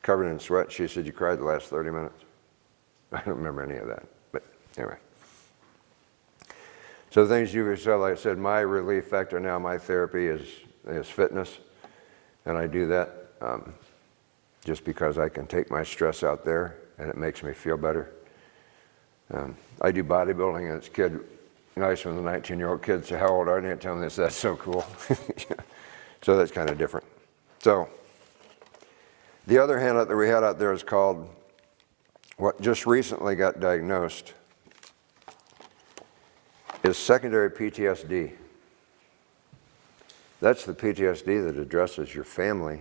covered in sweat. She said, you cried the last 30 minutes. I don't remember any of that, but anyway. So the things you said, like I said, my relief factor now, my therapy is fitness, and I do that just because I can take my stress out there, and it makes me feel better. I do bodybuilding, and it's nice when the 19-year-old kids say, how old are you? And tell them this, that's so cool. So that's kind of different. So the other handout that we had out there is called, what just recently got diagnosed, is secondary PTSD. That's the PTSD that addresses your family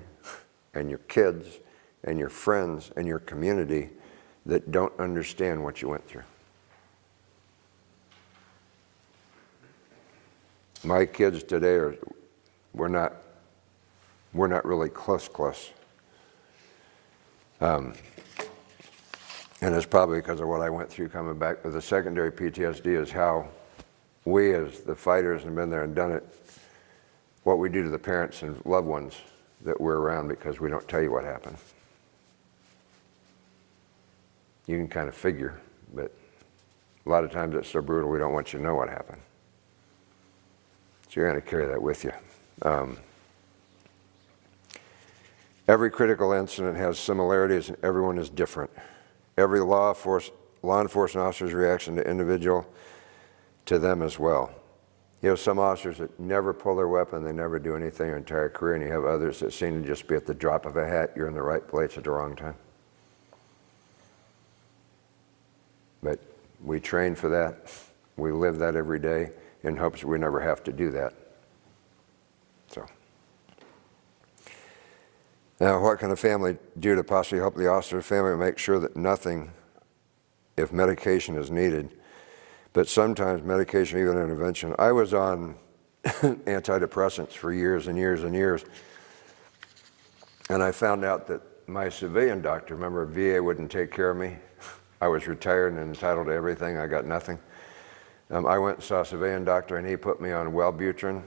and your kids and your friends and your community that don't understand what you went through. My kids today we're not really close. And it's probably because of what I went through coming back. But the secondary PTSD is how we as the fighters have been there and done it, what we do to the parents and loved ones that we're around because we don't tell you what happened. You can kind of figure, but a lot of times it's so brutal we don't want you to know what happened. So you're going to carry that with you. Every critical incident has similarities and everyone is different. Every law enforcement officer's reaction to individual to them as well. You have some officers that never pull their weapon, they never do anything their entire career, and you have others that seem to just be at the drop of a hat, you're in the right place at the wrong time. But we train for that. We live that every day in hopes we never have to do that. So, now what can a family do to possibly help the officer's family make sure that nothing, if medication is needed, but sometimes medication, even intervention. I was on antidepressants for years and years and years, and I found out that my civilian doctor, remember VA wouldn't take care of me. I was retired and entitled to everything, I got nothing. I went and saw a civilian doctor and he put me on Wellbutrin,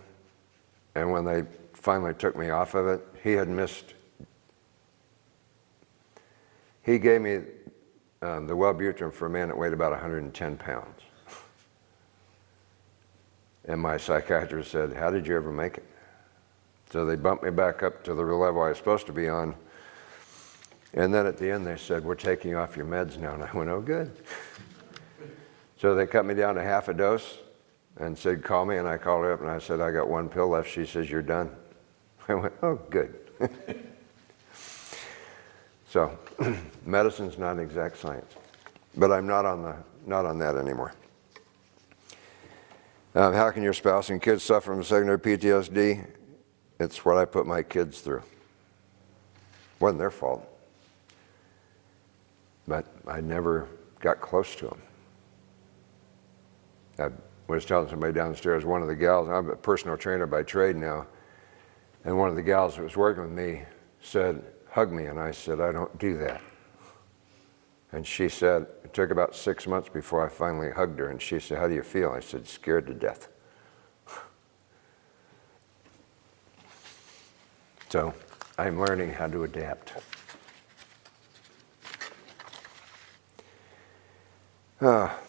and when they finally took me off of it, he gave me the Wellbutrin for a man that weighed about 110 pounds. And my psychiatrist said, "How did you ever make it?" So they bumped me back up to the level I was supposed to be on. And then at the end they said, "We're taking you off your meds now." And I went, "Oh, good." So they cut me down to half a dose and said, "Call me." And I called her up and I said, "I got one pill left." She says, "You're done." I went, "Oh, good." So medicine's not an exact science, but I'm not on that anymore. How can your spouse and kids suffer from secondary PTSD? It's what I put my kids through. Wasn't their fault, but I never got close to them. I was telling somebody downstairs, one of the gals, I'm a personal trainer by trade now, and one of the gals that was working with me said, "Hug me," and I said, "I don't do that." And she said, it took about 6 months before I finally hugged her, and she said, "How do you feel?" I said, "Scared to death." So I'm learning how to adapt.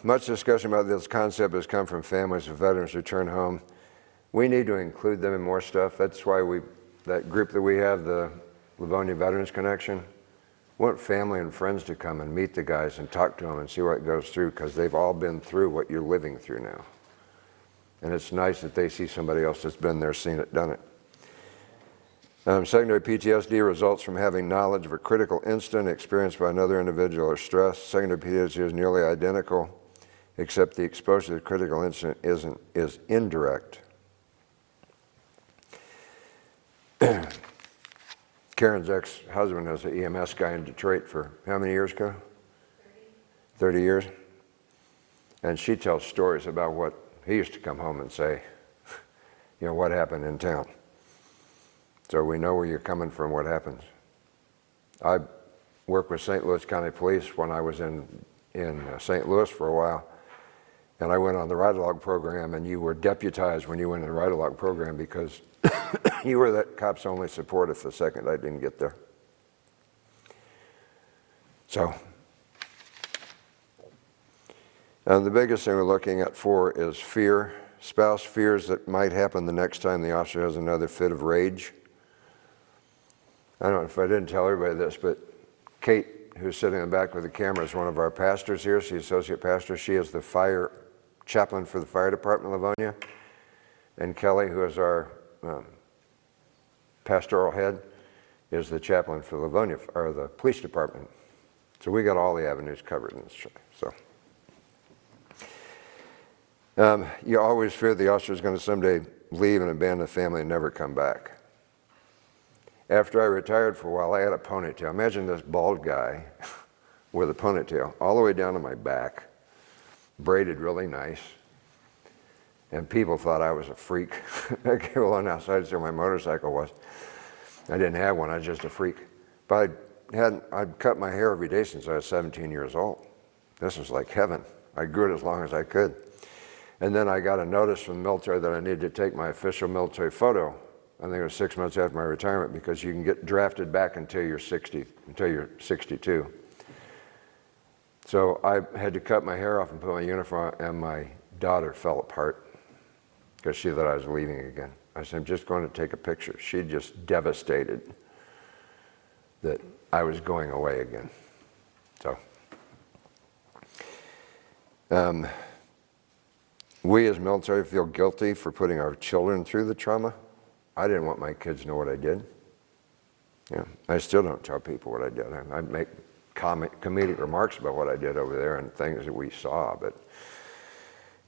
Much discussion about this concept has come from families of veterans who return home. We need to include them in more stuff. That's why that group that we have, the Livonia Veterans Connection, want family and friends to come and meet the guys and talk to them and see what it goes through, because they've all been through what you're living through now. And it's nice that they see somebody else that's been there, seen it, done it. Secondary PTSD results from having knowledge of a critical incident experienced by another individual or stress. Secondary PTSD is nearly identical, except the exposure to the critical incident is indirect. Karen's ex-husband was an EMS guy in Detroit for how many years ago? 30 years. And she tells stories about what he used to come home and say, what happened in town. So we know where you're coming from, what happens. I worked with St. Louis County Police when I was in St. Louis for a while, and I went on the ride-along program, and you were deputized when you went in the ride-along program because you were that cop's only support if the second I didn't get there. So, the biggest thing we're looking at for is fear. Spouse fears that might happen the next time the officer has another fit of rage. I don't know if I didn't tell everybody this, but Kate, who's sitting in the back with the camera, is one of our pastors here. She's associate pastor. She is the fire chaplain for the fire department of Livonia. And Kelly, who is our pastoral head, is the chaplain for Livonia, or the police department. So we got all the avenues covered in this church. So you always fear the officer is going to someday leave and abandon the family and never come back. After I retired for a while, I had a ponytail. Imagine this bald guy with a ponytail all the way down to my back, braided really nice. And people thought I was a freak. I came along outside to see where my motorcycle was. I didn't have one, I was just a freak. But I'd cut my hair every day since I was 17 years old. This was like heaven. I grew it as long as I could. And then I got a notice from the military that I needed to take my official military photo. I think it was 6 months after my retirement, because you can get drafted back until you're 62. So I had to cut my hair off and put my uniform on, and my daughter fell apart because she thought I was leaving again. I said, "I'm just going to take a picture." She just devastated that I was going away again. So we as military feel guilty for putting our children through the trauma. I didn't want my kids to know what I did. Yeah, I still don't tell people what I did. I make comedic remarks about what I did over there and things that we saw, but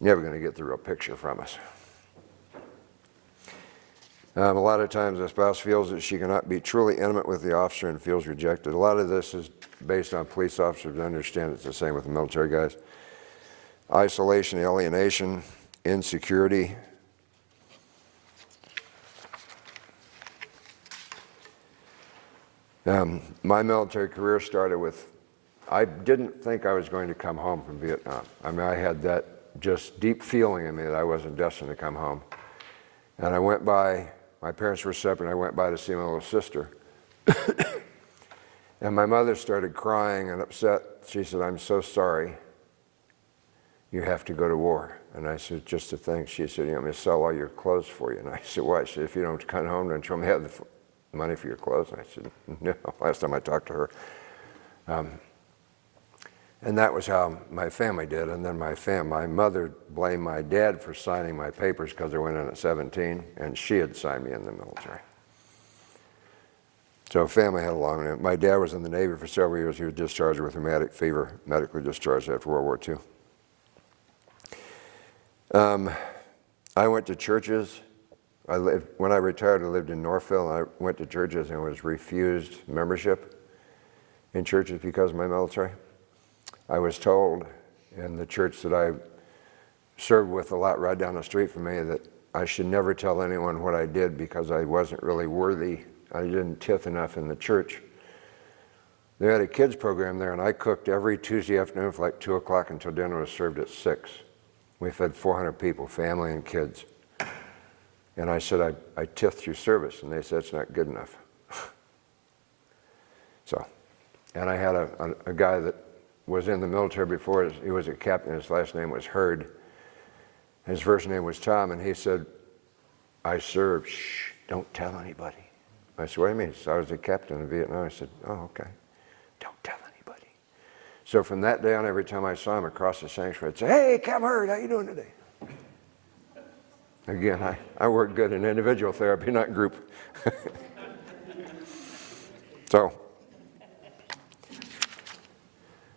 never going to get the real picture from us. A lot of times the spouse feels that she cannot be truly intimate with the officer and feels rejected. A lot of this is based on police officers. I understand it's the same with the military guys. Isolation, alienation, insecurity. My military career started with, I didn't think I was going to come home from Vietnam. I mean, I had that just deep feeling in me that I wasn't destined to come home. And I went by, my parents were separate, I went by to see my little sister. And my mother started crying and upset. She said, "I'm so sorry. You have to go to war." And I said, "Just a thing." She said, "You want me to sell all your clothes for you?" And I said, "Why?" She said, "If you don't come home, don't you want me to have the money for your clothes?" And I said, "No," last time I talked to her. And that was how my family did. And then my mother blamed my dad for signing my papers because I went in at 17, and she had signed me in the military. So family had a long, my dad was in the Navy for several years. He was discharged with rheumatic fever, medically discharged after World War II. I went to churches. When I retired, I lived in Northville, and I went to churches and was refused membership in churches because of my military. I was told in the church that I served with a lot right down the street from me that I should never tell anyone what I did because I wasn't really worthy. I didn't tithe enough in the church. They had a kids program there, and I cooked every Tuesday afternoon from like 2 o'clock until dinner was served at 6. We fed 400 people, family and kids. And I said, I tithe through service, and they said, "It's not good enough." So, and I had a guy that was in the military before. He was a captain. His last name was Hurd. His first name was Tom, and he said, "I served. Shh, don't tell anybody." I said, "What do you mean?" He said, "I was a captain in Vietnam." I said, "Oh, okay. Don't tell anybody." So from that day on, every time I saw him across the sanctuary, I'd say, "Hey, Captain Hurd, how you doing today?" Again, I work good in individual therapy, not group. So,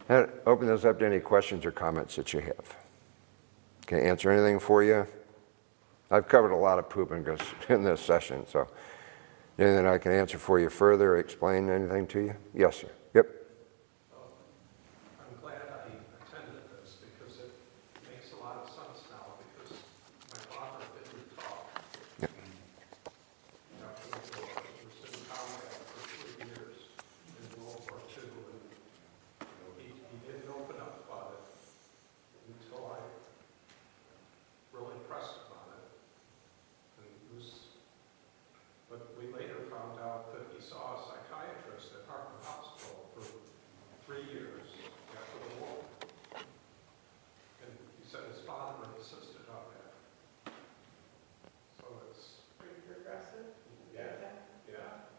and open this up to any questions or comments that you have. Can I answer anything for you? I've covered a lot of poop in this session, so anything I can answer for you further or explain anything to you? Yes, sir. Yep. I'm glad I attended this because it makes a lot of sense now because my father didn't talk. Yep. After the war, he was in combat for 3 years in World War II, and he didn't open up about it until I really pressed him on it. And it was, but we later found out that he saw a psychiatrist at Harvard Hospital for 3 years after the war. And he said his father insisted on that. So it's pretty progressive. Yeah, yeah.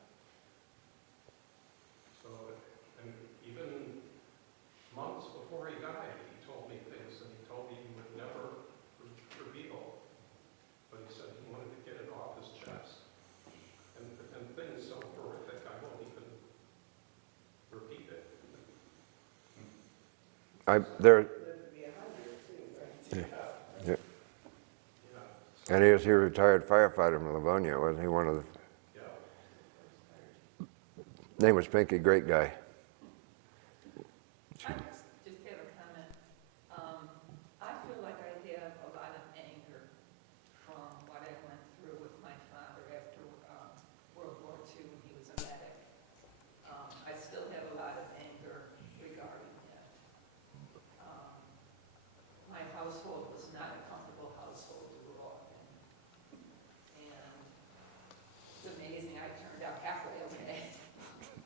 So, and even months before he died, he told me things that he told me he would never reveal. But he said he wanted to get it off his chest. And things so horrific, I won't even repeat it. Yeah. And he was a retired firefighter from Livonia, wasn't he? One of the. Name was Pinky, great guy. I just have a comment. I feel like I have a lot of anger from what I went through with my father after World War II when he was a medic. I still have a lot of anger regarding that. My household was not a comfortable household to grow up in. And it's amazing I turned out halfway okay.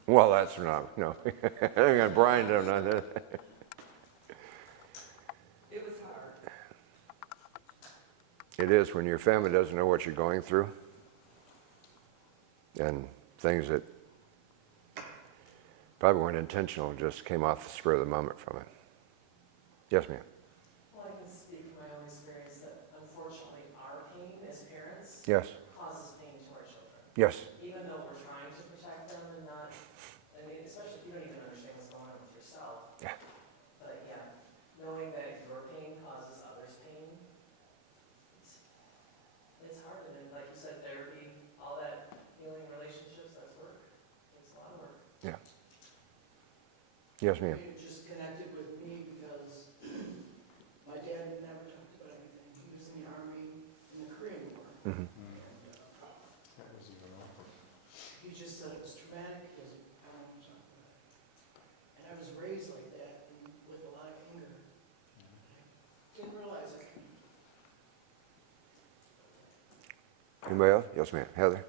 Well, that's not, no. I'm going to Brian don't know that. It was hard. It is when your family doesn't know what you're going through and things that probably weren't intentional, just came off the spur of the moment from it. Yes, ma'am. Well, I can speak from my own experience that Yes. causes pain to our children. Yes. Even though we're trying to protect them and not, I mean, especially if you don't even understand what's going on with yourself. Yeah. But yeah, knowing that your pain causes others pain, it's hard. And then, like you said, therapy, all that healing relationships, that's work. It's a lot of work. Yeah. Yes, ma'am. You just connected with me because my dad never talked about anything. He was in the Army, in the Korean War. Mhm. That was even awful. He just said it was traumatic because I don't want to talk about it. And I was raised like that and with a lot of anger. Didn't realize it. Anybody else? Yes, ma'am. Heather?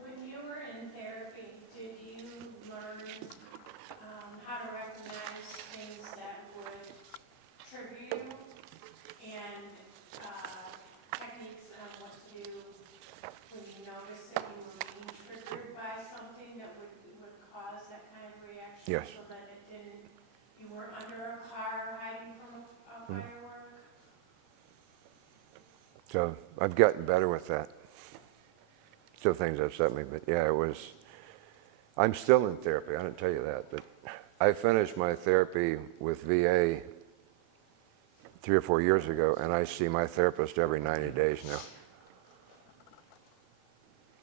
When you were in therapy, did you learn how to recognize things that would trigger you and techniques on what to do when you notice that you were being triggered by something that would cause that kind of reaction? Yes. So that it didn't, you weren't under a car hiding from a firework? So I've gotten better with that. Still things upset me, but yeah, I'm still in therapy, I didn't tell you that, but I finished my therapy with VA 3 or 4 years ago, and I see my therapist every 90 days now.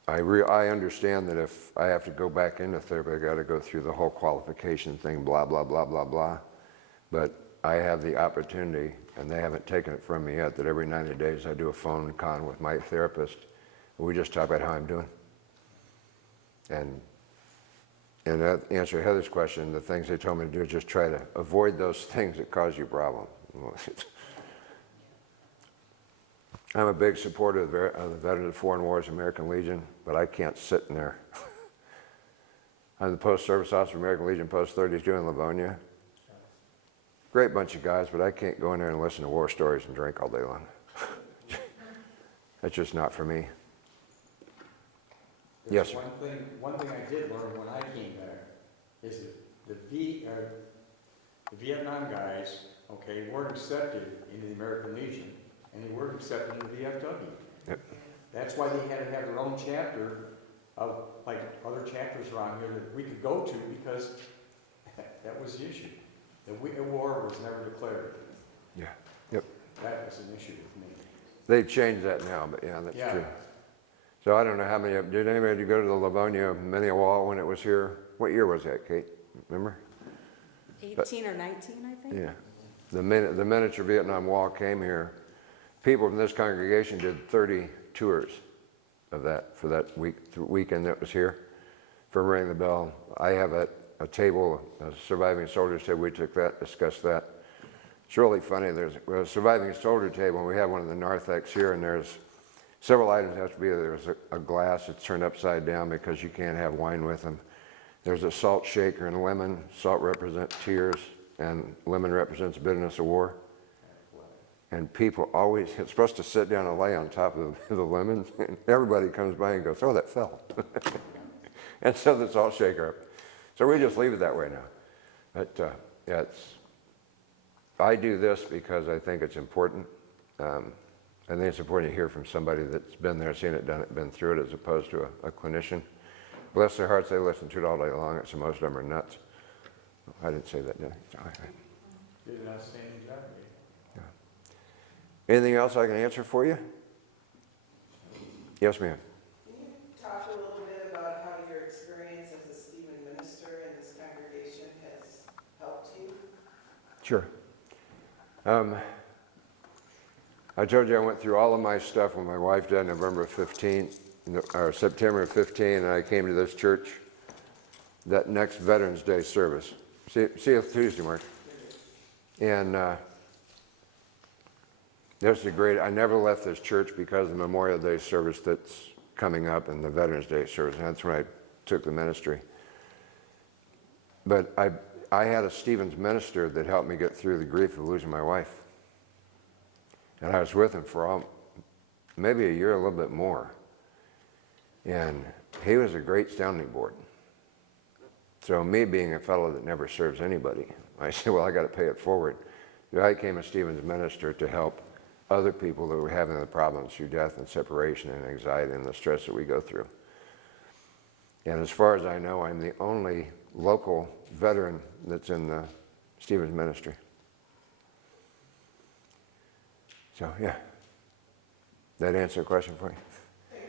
I understand that if I have to go back into therapy, I gotta go through the whole qualification thing, blah, blah, blah, blah, blah. But I have the opportunity, and they haven't taken it from me yet, that every 90 days I do a phone con with my therapist. We just talk about how I'm doing. And to answer Heather's question, the things they told me to do is just try to avoid those things that cause you a problem. I'm a big supporter of the Veterans of Foreign Wars, American Legion, but I can't sit in there. I'm the post-service officer of American Legion Post 32 in Livonia. Great bunch of guys, but I can't go in there and listen to war stories and drink all day long. That's just not for me. Yes, sir. One thing I did learn when I came back is that the Vietnam guys, okay, weren't accepted into the American Legion, and they weren't accepted into the VFW. Yep. That's why they had to have their own chapter of, like, other chapters around here that we could go to, because that was the issue. The war was never declared. Yeah. Yep. That was an issue with me. They've changed that now, but yeah, that's true. So I don't know how many, did anybody go to the Livonia Mini Wall when it was here? What year was that, Kate? Remember? 18 or 19, I think. Yeah. The miniature Vietnam Wall came here. People from this congregation did 30 tours of that for that weekend that was here. For Ring the Bell, I have a table, a surviving soldiers table. We took that, discussed that. It's really funny. There's a surviving soldier table, and we have one of the narthex here, and there's several items have to be there. There's a glass that's turned upside down because you can't have wine with them. There's a salt shaker and lemon. Salt represents tears, and lemon represents bitterness of war. And people always, it's supposed to sit down and lay on top of the lemons. And everybody comes by and goes, oh, that fell. And so the salt shaker up. So we just leave it that way now. But yeah, I do this because I think it's important. I think it's important to hear from somebody that's been there, seen it, done it, been through it, as opposed to a clinician. Bless their hearts, they listen to it all day long, so most of them are nuts. I didn't say that, did I? Did an outstanding job. Anything else I can answer for you? Yes, ma'am. Can you talk a little bit about how your experience as a Stephen Minster in this congregation has helped you? Sure. I told you I went through all of my stuff when my wife died November of 15, or September of 15, and I came to this church that next Veterans Day service. See you Tuesday, Mark. And there's I never left this church because of the Memorial Day service that's coming up and the Veterans Day service, and that's when I took the ministry. But I had a Stephen's minister that helped me get through the grief of losing my wife. And I was with him for maybe a year, a little bit more. And he was a great sounding board. So me being a fellow that never serves anybody, I said, well, I got to pay it forward. I became a Stephen's minister to help other people that were having the problems through death and separation and anxiety and the stress that we go through. And as far as I know, I'm the only local veteran that's in the Stephen's ministry. So, yeah. That answer the question for you? Thank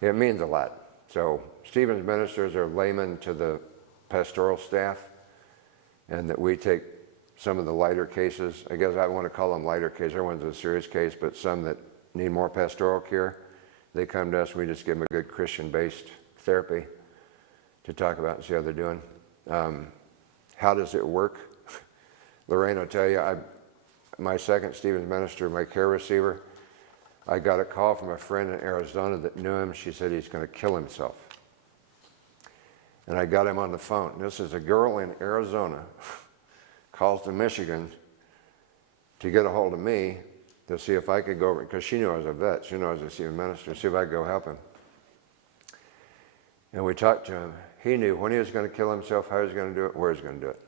you. It means a lot. So, Stephen's ministers are laymen to the pastoral staff, and that we take some of the lighter cases. I guess I want to call them lighter cases. Everyone's a serious case, but some that need more pastoral care, they come to us and we just give them a good Christian-based therapy to talk about and see how they're doing. How does it work? Lorraine will tell you, my second Stephen's minister, my care receiver, I got a call from a friend in Arizona that knew him. She said he's going to kill himself. And I got him on the phone. This is a girl in Arizona, calls to Michigan to get a hold of me to see if I could go over, because she knew I was a vet. She knew I was a Stephen minister, see if I could go help him. And we talked to him. He knew when he was going to kill himself, how he was going to do it, where he was going to do it.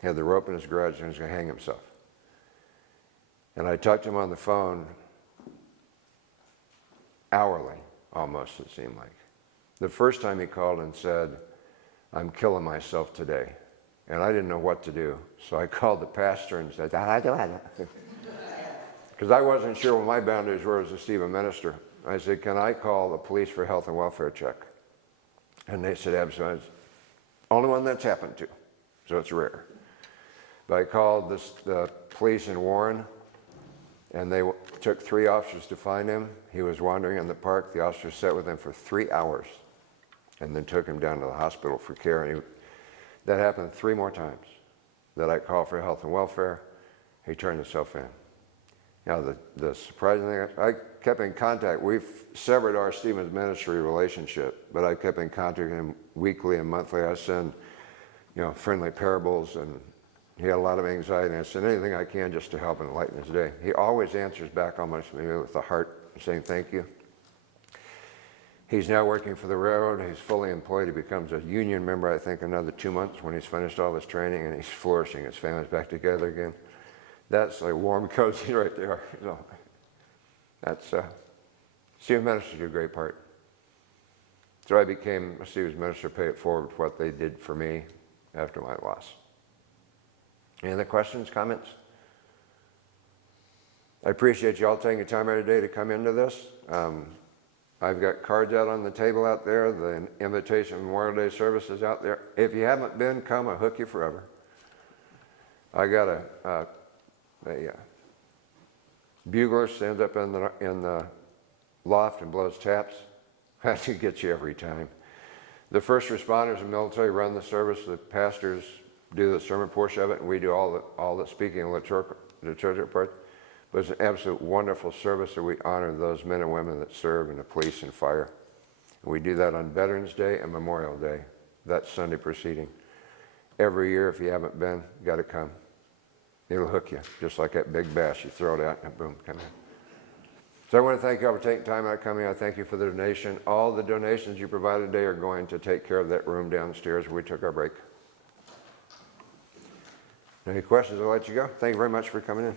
He had the rope in his garage and he was going to hang himself. And I talked to him on the phone hourly, almost, it seemed like. The first time he called and said, I'm killing myself today. And I didn't know what to do. So I called the pastor and said, because I wasn't sure what my boundaries were as a Stephen minister. I said, can I call the police for health and welfare check? And they said, absolutely. It's the only one that's happened to, so it's rare. But I called the police in Warren, and they took 3 officers to find him. He was wandering in the park. The officers sat with him for 3 hours and then took him down to the hospital for care. And that happened 3 more times that I called for health and welfare. He turned himself in. Now, the surprising thing, I kept in contact. We've severed our Stephen's ministry relationship, but I kept in contact with him weekly and monthly. I send, friendly parables, and he had a lot of anxiety, and I said anything I can just to help and lighten his day. He always answers back almost maybe with a heart saying thank you. He's now working for the railroad. He's fully employed. He becomes a union member, I think, another 2 months when he's finished all his training, and he's flourishing. His family's back together again. That's like warm, cozy right there. So that's Stephen's ministry did a great part. So I became a Stephen's minister, pay it forward with what they did for me after my loss. Any other questions, comments? I appreciate you all taking the time out of the day to come into this. I've got cards out on the table out there, the invitation Memorial Day services out there. If you haven't been, come, I'll hook you forever. I got a bugler stands up in the loft and blows taps. That get you every time. The first responders and military run the service. The pastors do the sermon portion of it, and we do all the speaking and liturgical part. But it's an absolute wonderful service that we honor those men and women that serve in the police and fire. And we do that on Veterans Day and Memorial Day, that Sunday preceding. Every year, if you haven't been, you got to come. It'll hook you, just like that big bass. You throw it out and boom, come in. So I want to thank you all for taking time out coming. I thank you for the donation. All the donations you provided today are going to take care of that room downstairs where we took our break. Any questions? I'll let you go. Thank you very much for coming in.